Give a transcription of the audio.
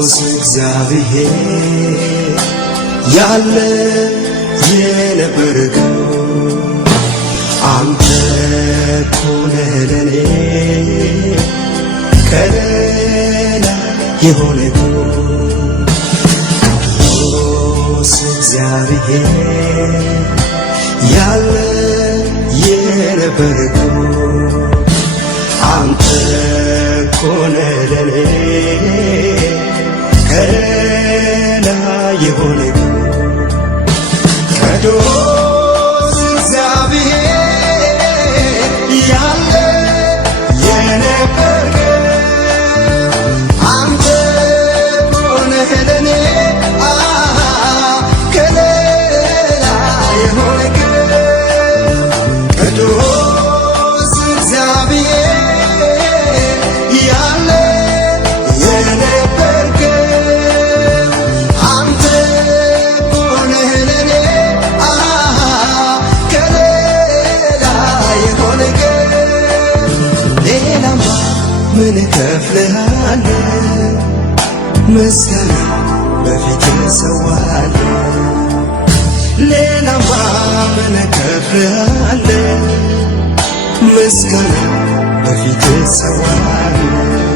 እግዚአብሔር ያለ የነበርከው አንተ እኮ ነህ ለኔ ከለላ የሆንከው ቅዱስ እግዚአብሔር ያለ የነበርከው አንተ እኮ ነህ ለኔ ከለላ የሆንከው ቅዱስ እግዚአብሔር ያለ የነበርከው አንተ እኮ ነህ ለኔ ከለላ የሆንከው ቅዱስ እግዚአብሔር ያለ የነበርከው አንተ እኮ ነህ ለኔ ከለላ የሆንከው ሌላማ ምን እከፍልሃለሁ ምስጋና በፊትህ እሰዋለሁ ሌላማ ምን እከፍልሃለሁ ምስጋና በፊትህ እሰዋለሁ